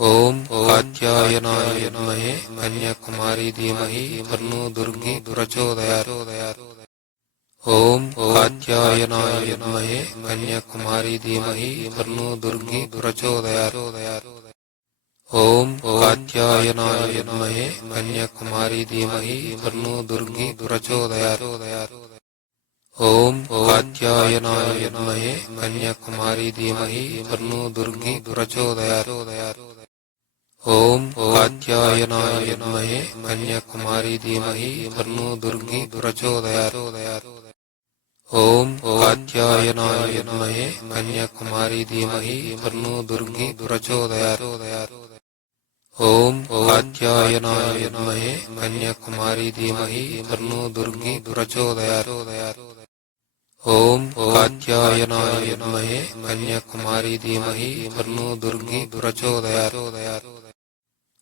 ओम कात्यायनाय विद्महे कन्याकुमारी धीमहि तन्नो दुर्गी प्रचोदयात्। ओम कात्यायनाय विद्महे कन्याकुमारी धीमहि तन्नो दुर्गी प्रचोदयात्। ओम कात्यायनाय विद्महे कन्याकुमारी धीमहि तन्नो दुर्गी प्रचोदयात्। ओम कात्यायनाय विद्महे कन्याकुमारी धीमहि तन्नो दुर्गी प्रचोदयात्। ओम कात्यायनाय विद्महे कन्याकुमारी धीमहि तन्नो दुर्गी प्रचोदयात्। ओम कात्यायनाय विद्महे कन्याकुमारी धीमहि तन्नो दुर्गी प्रचोदयात्। ओम कात्यायनाय विद्महे कन्याकुमारी धीमहि तन्नो दुर्गी प्रचोदयात्। ओम कात्यायनाय विद्महे कन्याकुमारी धीमहि तन्नो दुर्गी प्रचोदयात्।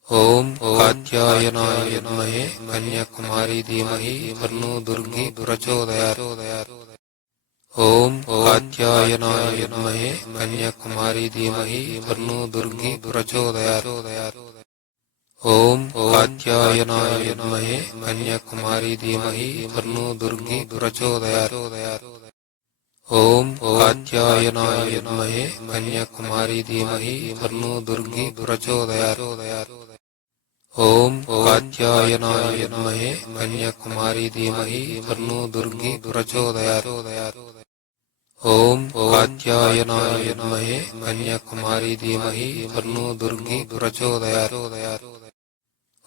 ओम कात्यायनाय विद्महे कन्याकुमारी धीमहि तन्नो दुर्गी प्रचोदयात्। ओम कात्यायनाय विद्महे कन्याकुमारी धीमहि तन्नो दुर्गी प्रचोदयात्। ओम कात्यायनाय विद्महे कन्याकुमारी धीमहि तन्नो दुर्गी प्रचोदयात्। ओम कात्यायनाय विद्महे कन्याकुमारी धीमहि तन्नो दुर्गी प्रचोदयात्। ओम कात्यायनाय विद्महे कन्याकुमारी धीमहि तन्नो दुर्गी प्रचोदयात्। ओम कात्यायनाय विद्महे कन्याकुमारी धीमहि तन्नो दुर्गी प्रचोदयात्।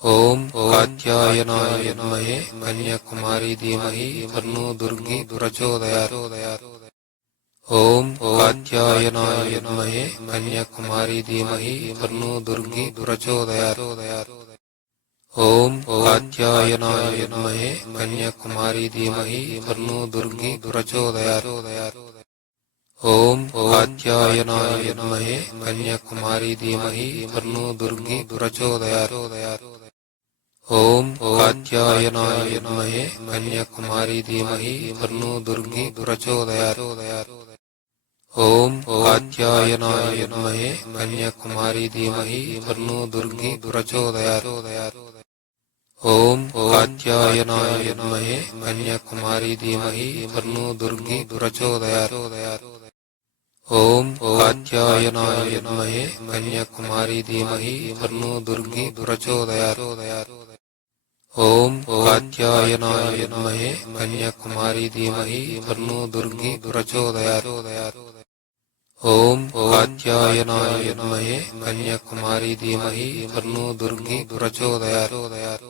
ओम कात्यायनाय विद्महे कन्याकुमारी धीमहि तन्नो दुर्गी प्रचोदयात्। ओम कात्यायनाय विद्महे कन्याकुमारी धीमहि तन्नो दुर्गी प्रचोदयात्। ओम कात्यायनाय विद्महे कन्याकुमारी धीमहि तन्नो दुर्गी प्रचोदयात्। ओम कात्यायनाय विद्महे कन्याकुमारी धीमहि तन्नो दुर्गी प्रचोदयात्। ओम कात्यायनाय विद्महे कन्याकुमारी धीमहि तन्नो दुर्गी प्रचोदयात्। ओम कात्यायनाय विद्महे कन्याकुमारी धीमहि तन्नो दुर्गी प्रचोदयात्। ओम कात्यायनाय विद्महे कन्याकुमारी धीमहि तन्नो दुर्गी प्रचोदयात्। ओम कात्यायनाय विद्महे कन्याकुमारी धीमहि तन्नो दुर्गी प्रचोदयात्। ओम कात्यायनाय विद्महे कन्याकुमारी धीमहि तन्नो दुर्गी प्रचोदयात्।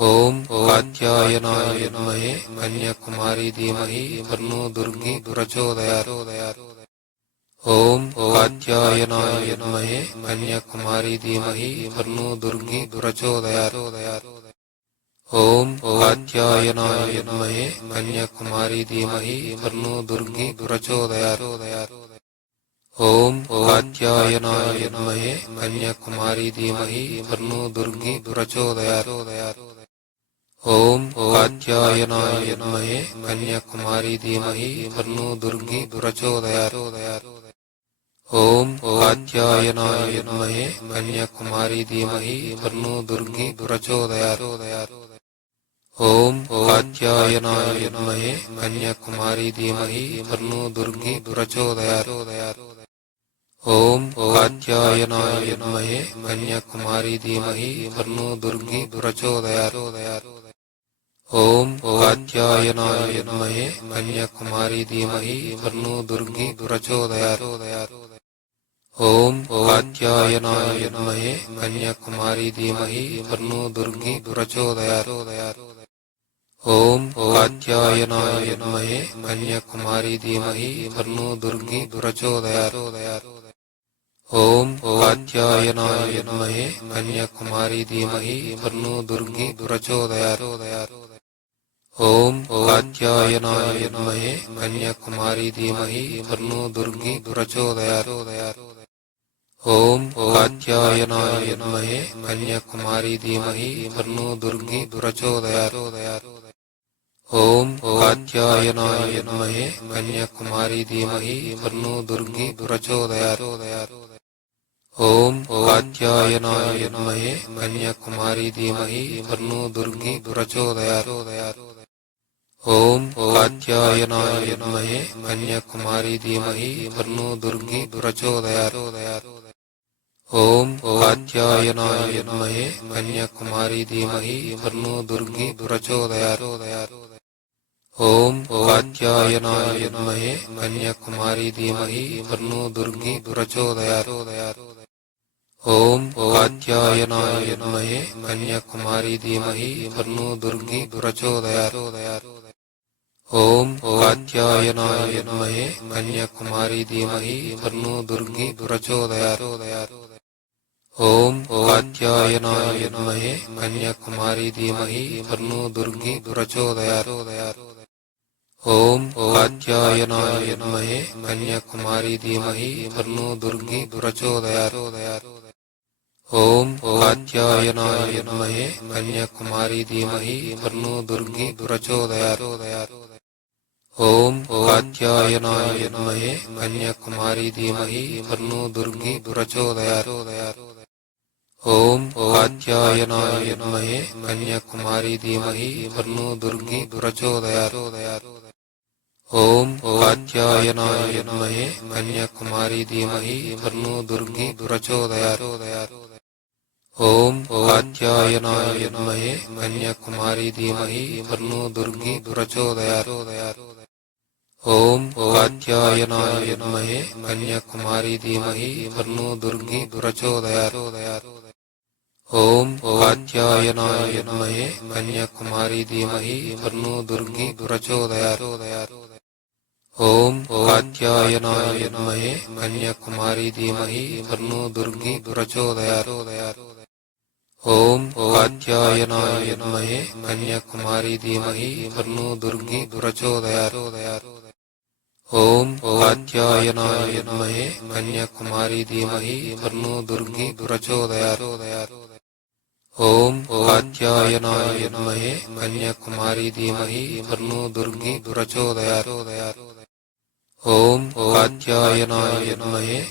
ओम कात्यायनाय विद्महे कन्याकुमारी धीमहि तन्नो दुर्गी प्रचोदयात्। ओम कात्यायनाय विद्महे कन्याकुमारी धीमहि तन्नो दुर्गी प्रचोदयात्। ओम कात्यायनाय विद्महे कन्याकुमारी धीमहि तन्नो दुर्गी प्रचोदयात्। ओम कात्यायनाय विद्महे कन्याकुमारी धीमहि तन्नो दुर्गी प्रचोदयात्। ओम कात्यायनाय विद्महे कन्याकुमारी धीमहि तन्नो दुर्गी प्रचोदयात्। ओम कात्यायनाय विद्महे कन्याकुमारी धीमहि तन्नो दुर्गी प्रचोदयात्। ओम कात्यायनाय विद्महे कन्याकुमारी धीमहि तन्नो दुर्गी प्रचोदयात्। ओम कात्यायनाय विद्महे कन्याकुमारी धीमहि तन्नो दुर्गी प्रचोदयात्। ओम कात्यायनाय विद्महे कन्याकुमारी धीमहि तन्नो दुर्गी प्रचोदयात्। ओम कात्यायनाय विद्महे कन्याकुमारी धीमहि तन्नो दुर्गी प्रचोदयात्। ओम कात्यायनाय विद्महे कन्याकुमारी धीमहि तन्नो दुर्गी प्रचोदयात्। ओम कात्यायनाय विद्महे कन्याकुमारी धीमहि तन्नो दुर्गी प्रचोदयात्। ओम कात्यायनाय विद्महे कन्याकुमारी धीमहि तन्नो दुर्गी प्रचोदयात्। ओम कात्यायनाय विद्महे कन्याकुमारी धीमहि तन्नो दुर्गी प्रचोदयात्। ओम कात्यायनाय विद्महे कन्याकुमारी धीमहि तन्नो दुर्गी प्रचोदयात्। ओम कात्यायनाय विद्महे कन्याकुमारी धीमहि तन्नो दुर्गी प्रचोदयात्। ओम कात्यायनाय विद्महे कन्याकुमारी धीमहि तन्नो दुर्गी प्रचोदयात्। ओम कात्यायनाय विद्महे कन्याकुमारी धीमहि तन्नो दुर्गी प्रचोदयात्। ओम कात्यायनाय विद्महे कन्याकुमारी धीमहि तन्नो दुर्गी प्रचोदयात्। ओम कात्यायनाय विद्महे कन्याकुमारी धीमहि तन्नो दुर्गी प्रचोदयात्। ओम कात्यायनाय विद्महे कन्याकुमारी धीमहि तन्नो दुर्गी प्रचोदयात्। ओम कात्यायनाय विद्महे कन्याकुमारी धीमहि तन्नो दुर्गी प्रचोदयात्। ओम कात्यायनाय विद्महे कन्याकुमारी धीमहि तन्नो दुर्गी प्रचोदयात्। ओम कात्यायनाय विद्महे कन्याकुमारी धीमहि तन्नो दुर्गी प्रचोदयात्। ओम कात्यायनाय विद्महे कन्याकुमारी धीमहि तन्नो दुर्गी प्रचोदयात्। ओम कात्यायनाय विद्महे कन्याकुमारी धीमहि तन्नो दुर्गी प्रचोदयात्। ओम कात्यायनाय विद्महे कन्याकुमारी धीमहि तन्नो दुर्गी प्रचोदयात्। ओम कात्यायनाय विद्महे कन्याकुमारी धीमहि तन्नो दुर्गी प्रचोदयात्। ओम कात्यायनाय विद्महे कन्याकुमारी धीमहि तन्नो दुर्गी प्रचोदयात्। ओम कात्यायनाय विद्महे कन्याकुमारी धीमहि तन्नो दुर्गी प्रचोदयात्। ओम कात्यायनाय विद्महे कन्याकुमारी धीमहि तन्नो दुर्गी प्रचोदयात्। ओम कात्यायनाय विद्महे कन्याकुमारी धीमहि तन्नो दुर्गी प्रचोदयात्। ओम कात्यायनाय विद्महे कन्याकुमारी धीमहि तन्नो दुर्गी प्रचोदयात्। ओम कात्यायनाय विद्महे कन्याकुमारी धीमहि तन्नो दुर्गी प्रचोदयात्। ओम कात्यायनाय विद्महे कन्याकुमारी धीमहि तन्नो दुर्गी प्रचोदयात्। ओम कात्यायनाय विद्महे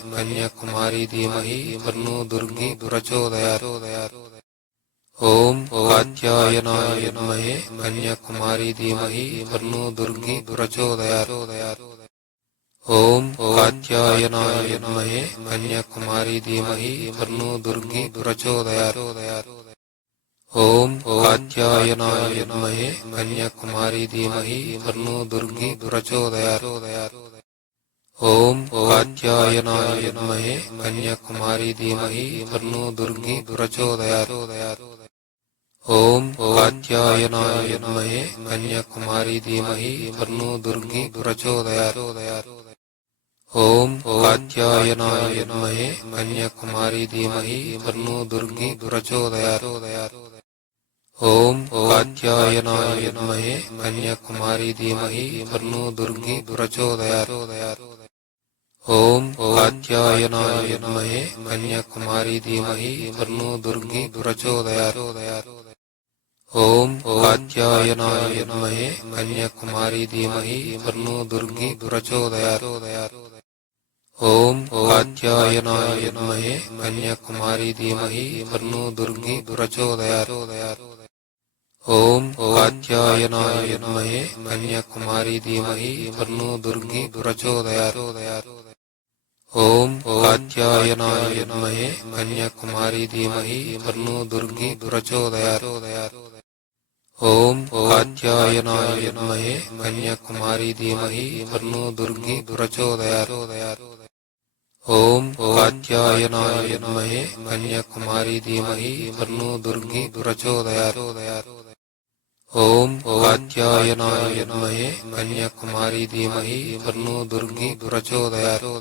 कन्याकुमारी धीमहि तन्नो दुर्गी प्रचोदयात्। ओम कात्यायनाय विद्महे कन्याकुमारी धीमहि तन्नो दुर्गी प्रचोदयात्। ओम कात्यायनाय विद्महे कन्याकुमारी धीमहि तन्नो दुर्गी प्रचोदयात्। ओम कात्यायनाय विद्महे कन्याकुमारी धीमहि तन्नो दुर्गी प्रचोदयात्। ओम कात्यायनाय विद्महे कन्याकुमारी धीमहि तन्नो दुर्गी प्रचोदयात्। ओम कात्यायनाय विद्महे कन्याकुमारी धीमहि तन्नो दुर्गी प्रचोदयात्। ओम कात्यायनाय विद्महे कन्याकुमारी धीमहि तन्नो दुर्गी प्रचोदयात्। ओम कात्यायनाय विद्महे कन्याकुमारी धीमहि तन्नो दुर्गी प्रचोदयात्। ओम कात्यायनाय विद्महे कन्याकुमारी धीमहि तन्नो दुर्गी प्रचोदयात्। ओम कात्यायनाय विद्महे कन्याकुमारी धीमहि तन्नो दुर्गी प्रचोदयात्। ओम कात्यायनाय विद्महे कन्याकुमारी धीमहि तन्नो दुर्गी प्रचोदयात्। ओम कात्यायनाय विद्महे कन्याकुमारी धीमहि तन्नो दुर्गी प्रचोदयात्। ओम कात्यायनाय विद्महे कन्याकुमारी धीमहि तन्नो दुर्गी प्रचोदयात्। ओम कात्यायनाय विद्महे कन्याकुमारी धीमहि तन्नो दुर्गी प्रचोदयात्। ओम कात्यायनाय विद्महे कन्याकुमारी धीमहि तन्नो दुर्गी प्रचोदयात्। ओम कात्यायनाय विद्महे कन्याकुमारी धीमहि तन्नो दुर्गी प्रचोदयात्।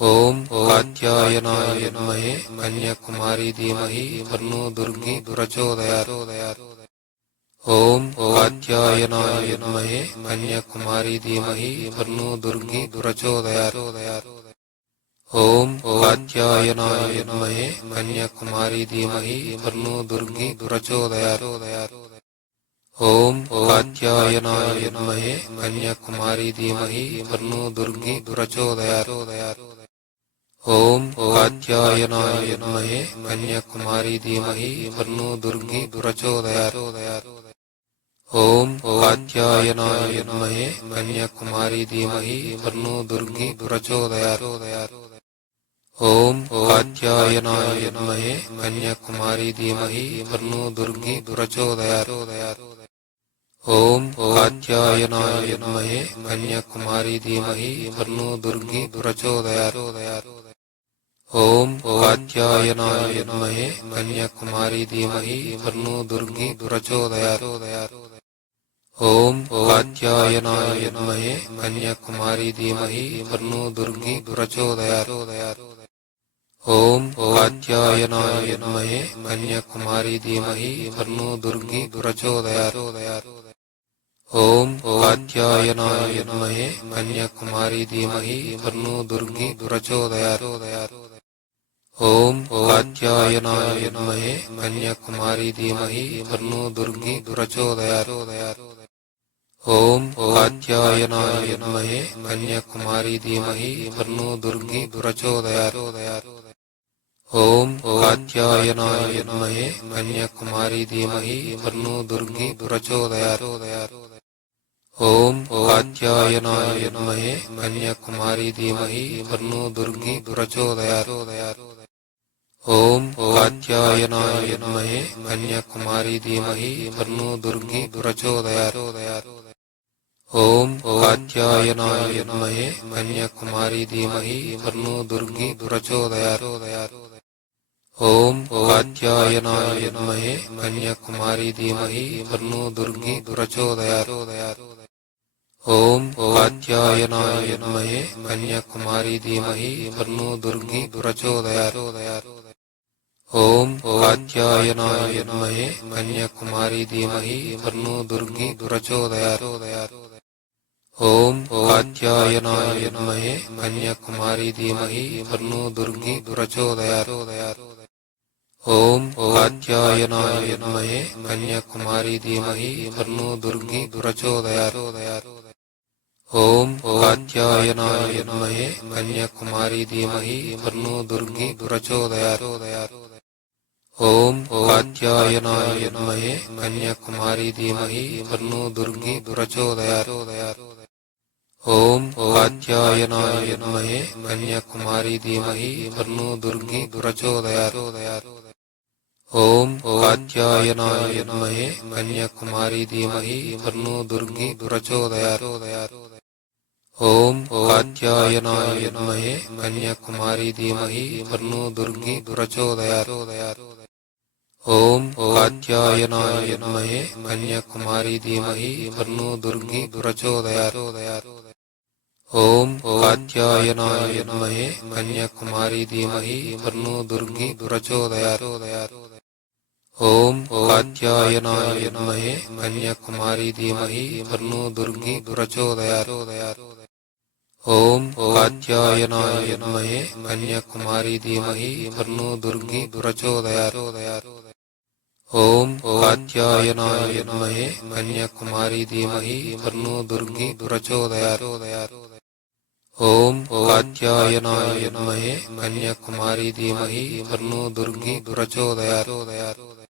ओम कात्यायनाय विद्महे कन्याकुमारी धीमहि तन्नो दुर्गी प्रचोदयात्। ओम कात्यायनाय विद्महे कन्याकुमारी धीमहि तन्नो दुर्गी प्रचोदयात्। ओम कात्यायनाय विद्महे कन्याकुमारी धीमहि तन्नो दुर्गी प्रचोदयात्। ओम कात्यायनाय विद्महे कन्याकुमारी धीमहि तन्नो दुर्गी प्रचोदयात्। ओम कात्यायनाय विद्महे कन्याकुमारी धीमहि तन्नो दुर्गी प्रचोदयात्। ओम कात्यायनाय विद्महे कन्याकुमारी धीमहि तन्नो दुर्गी प्रचोदयात्। ओम कात्यायनाय विद्महे कन्याकुमारी धीमहि तन्नो दुर्गी प्रचोदयात्। ओम कात्यायनाय विद्महे कन्याकुमारी धीमहि तन्नो दुर्गी प्रचोदयात्। ओम कात्यायनाय विद्महे कन्याकुमारी धीमहि तन्नो दुर्गी प्रचोदयात्। ओम कात्यायनाय विद्महे कन्याकुमारी धीमहि तन्नो दुर्गी प्रचोदयात्। ओम कात्यायनाय विद्महे कन्याकुमारी धीमहि तन्नो दुर्गी प्रचोदयात्। ओम कात्यायनाय विद्महे कन्याकुमारी धीमहि तन्नो दुर्गी प्रचोदयात्। ओम कात्यायनाय विद्महे कन्याकुमारी धीमहि तन्नो दुर्गी प्रचोदयात्। ओम कात्यायनाय विद्महे कन्याकुमारी धीमहि तन्नो दुर्गी प्रचोदयात्। ओम कात्यायनाय विद्महे कन्याकुमारी धीमहि तन्नो दुर्गी प्रचोदयात्। ओम कात्यायनाय विद्महे कन्याकुमारी धीमहि तन्नो दुर्गी प्रचोदयात्। ओम कात्यायनाय विद्महे कन्याकुमारी धीमहि तन्नो दुर्गी प्रचोदयात्। ओम कात्यायनाय विद्महे कन्याकुमारी धीमहि तन्नो दुर्गी प्रचोदयात्। ओम कात्यायनाय विद्महे कन्याकुमारी धीमहि तन्नो दुर्गी प्रचोदयात्। ओम कात्यायनाय विद्महे कन्याकुमारी धीमहि तन्नो दुर्गी प्रचोदयात्। ओम कात्यायनाय विद्महे कन्याकुमारी धीमहि तन्नो दुर्गी प्रचोदयात्। ओम कात्यायनाय विद्महे कन्याकुमारी धीमहि तन्नो दुर्गी प्रचोदयात्। ओम कात्यायनाय विद्महे कन्याकुमारी धीमहि तन्नो दुर्गी प्रचोदयात्। ओम कात्यायनाय विद्महे कन्याकुमारी धीमहि तन्नो दुर्गी प्रचोदयात्। ओम कात्यायनाय विद्महे कन्याकुमारी धीमहि तन्नो दुर्गी प्रचोदयात्। ओम कात्यायनाय विद्महे कन्याकुमारी धीमहि तन्नो दुर्गी प्रचोदयात्। ओम कात्यायनाय विद्महे कन्याकुमारी धीमहि तन्नो दुर्गी प्रचोदयात्। ओम कात्यायनाय विद्महे कन्याकुमारी धीमहि तन्नो दुर्गी प्रचोदयात्। ओम कात्यायनाय विद्महे कन्याकुमारी धीमहि तन्नो दुर्गी प्रचोदयात्। ओम कात्यायनाय विद्महे कन्याकुमारी धीमहि तन्नो दुर्गी प्रचोदयात्। ओम कात्यायनाय विद्महे कन्याकुमारी धीमहि तन्नो दुर्गी प्रचोदयात्। ओम कात्यायनाय विद्महे कन्याकुमारी धीमहि तन्नो दुर्गी प्रचोदयात्। ओम कात्यायनाय विद्महे कन्याकुमारी धीमहि तन्नो दुर्गी प्रचोदयात्। ओम कात्यायनाय विद्महे कन्याकुमारी धीमहि तन्नो दुर्गी प्रचोदयात्।